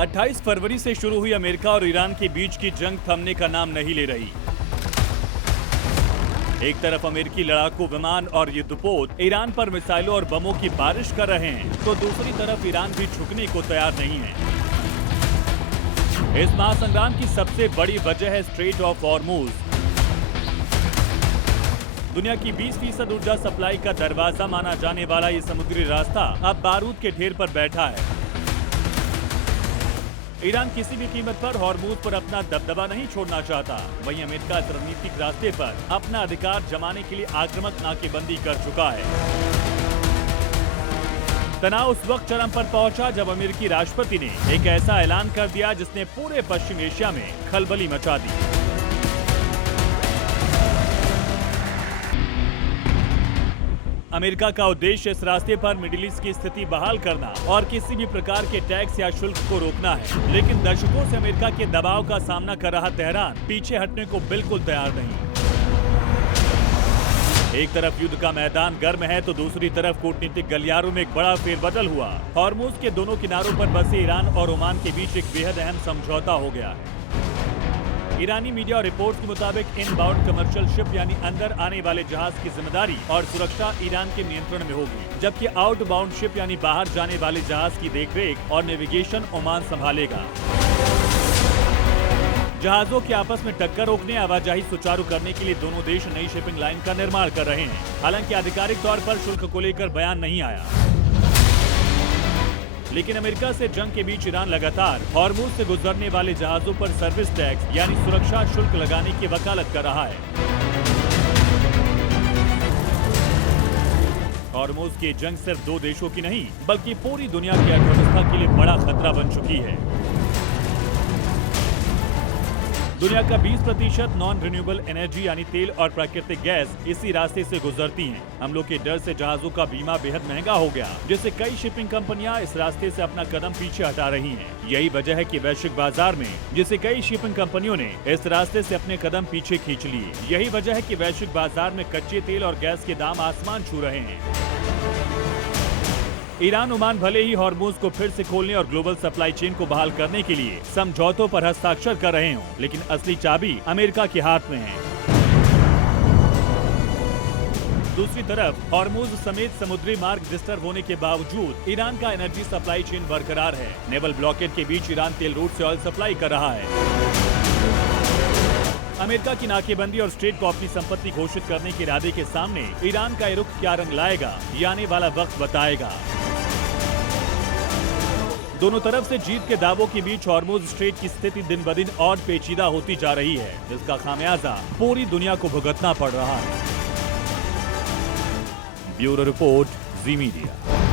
28 फरवरी से शुरू हुई अमेरिका और ईरान के बीच की जंग थमने का नाम नहीं ले रही। एक तरफ अमेरिकी लड़ाकू विमान और युद्धपोत ईरान पर मिसाइलों और बमों की बारिश कर रहे हैं, तो दूसरी तरफ ईरान भी झुकने को तैयार नहीं है। इस महासंग्राम की सबसे बड़ी वजह है स्ट्रेट ऑफ हॉर्मुज। दुनिया की 20% ऊर्जा सप्लाई का दरवाजा माना जाने वाला ये समुद्री रास्ता अब बारूद के ढेर पर बैठा है। ईरान किसी भी कीमत पर हॉर्मुज पर अपना दबदबा नहीं छोड़ना चाहता। वहीं अमेरिका इस रणनीतिक रास्ते पर अपना अधिकार जमाने के लिए आक्रामक नाकेबंदी कर चुका है। तनाव उस वक्त चरम पर पहुंचा जब अमेरिकी राष्ट्रपति ने एक ऐसा ऐलान कर दिया जिसने पूरे पश्चिम एशिया में खलबली मचा दी। अमेरिका का उद्देश्य इस रास्ते पर मिडिल ईस्ट की स्थिति बहाल करना और किसी भी प्रकार के टैक्स या शुल्क को रोकना है, लेकिन दशकों से अमेरिका के दबाव का सामना कर रहा तेहरान पीछे हटने को बिल्कुल तैयार नहीं। एक तरफ युद्ध का मैदान गर्म है तो दूसरी तरफ कूटनीतिक गलियारों में एक बड़ा फेरबदल हुआ। हॉर्मुज के दोनों किनारों पर बसे ईरान और ओमान के बीच एक बेहद अहम समझौता हो गया है। ईरानी मीडिया और रिपोर्ट्स के मुताबिक इनबाउंड कमर्शियल शिप यानी अंदर आने वाले जहाज की जिम्मेदारी और सुरक्षा ईरान के नियंत्रण में होगी, जबकि आउटबाउंड शिप यानी बाहर जाने वाले जहाज की देखरेख और नेविगेशन ओमान संभालेगा। जहाजों के आपस में टक्कर रोकने, आवाजाही सुचारू करने के लिए दोनों देश नई शिपिंग लाइन का निर्माण कर रहे हैं। हालांकि आधिकारिक तौर पर शुल्क को लेकर बयान नहीं आया, लेकिन अमेरिका से जंग के बीच ईरान लगातार हॉर्मुज से गुजरने वाले जहाजों पर सर्विस टैक्स यानी सुरक्षा शुल्क लगाने की वकालत कर रहा है। हॉर्मुज की जंग सिर्फ दो देशों की नहीं बल्कि पूरी दुनिया की अर्थव्यवस्था के लिए बड़ा खतरा बन चुकी है। दुनिया का 20% नॉन रिन्यूएबल एनर्जी यानी तेल और प्राकृतिक गैस इसी रास्ते से गुजरती हैं। हमलों के डर से जहाजों का बीमा बेहद महंगा हो गया, जिससे कई शिपिंग कंपनियां इस रास्ते से अपना कदम पीछे हटा रही हैं। यही वजह है कि वैश्विक बाजार में जिसे कई शिपिंग कंपनियों ने इस रास्ते से अपने कदम पीछे खींच लिए। यही वजह है कि वैश्विक बाजार में कच्चे तेल और गैस के दाम आसमान छू रहे हैं। ईरान ओमान भले ही हॉर्मुज को फिर से खोलने और ग्लोबल सप्लाई चेन को बहाल करने के लिए समझौतों पर हस्ताक्षर कर रहे हों, लेकिन असली चाबी अमेरिका के हाथ में है। दूसरी तरफ हॉर्मुज समेत समुद्री मार्ग डिस्टर्ब होने के बावजूद ईरान का एनर्जी सप्लाई चेन बरकरार है। नेवल ब्लॉकेड के बीच ईरान तेल रूट से ऑयल सप्लाई कर रहा है। अमेरिका की नाकेबंदी और स्ट्रेट को अपनी संपत्ति घोषित करने के इरादे के सामने ईरान का ये रुख क्या रंग लाएगा, ये आने वाला वक्त बताएगा। दोनों तरफ से जीत के दावों के बीच हॉर्मुज स्ट्रेट की स्थिति दिन ब दिन और पेचीदा होती जा रही है, जिसका खामियाजा पूरी दुनिया को भुगतना पड़ रहा है। ब्यूरो रिपोर्ट, जी मीडिया।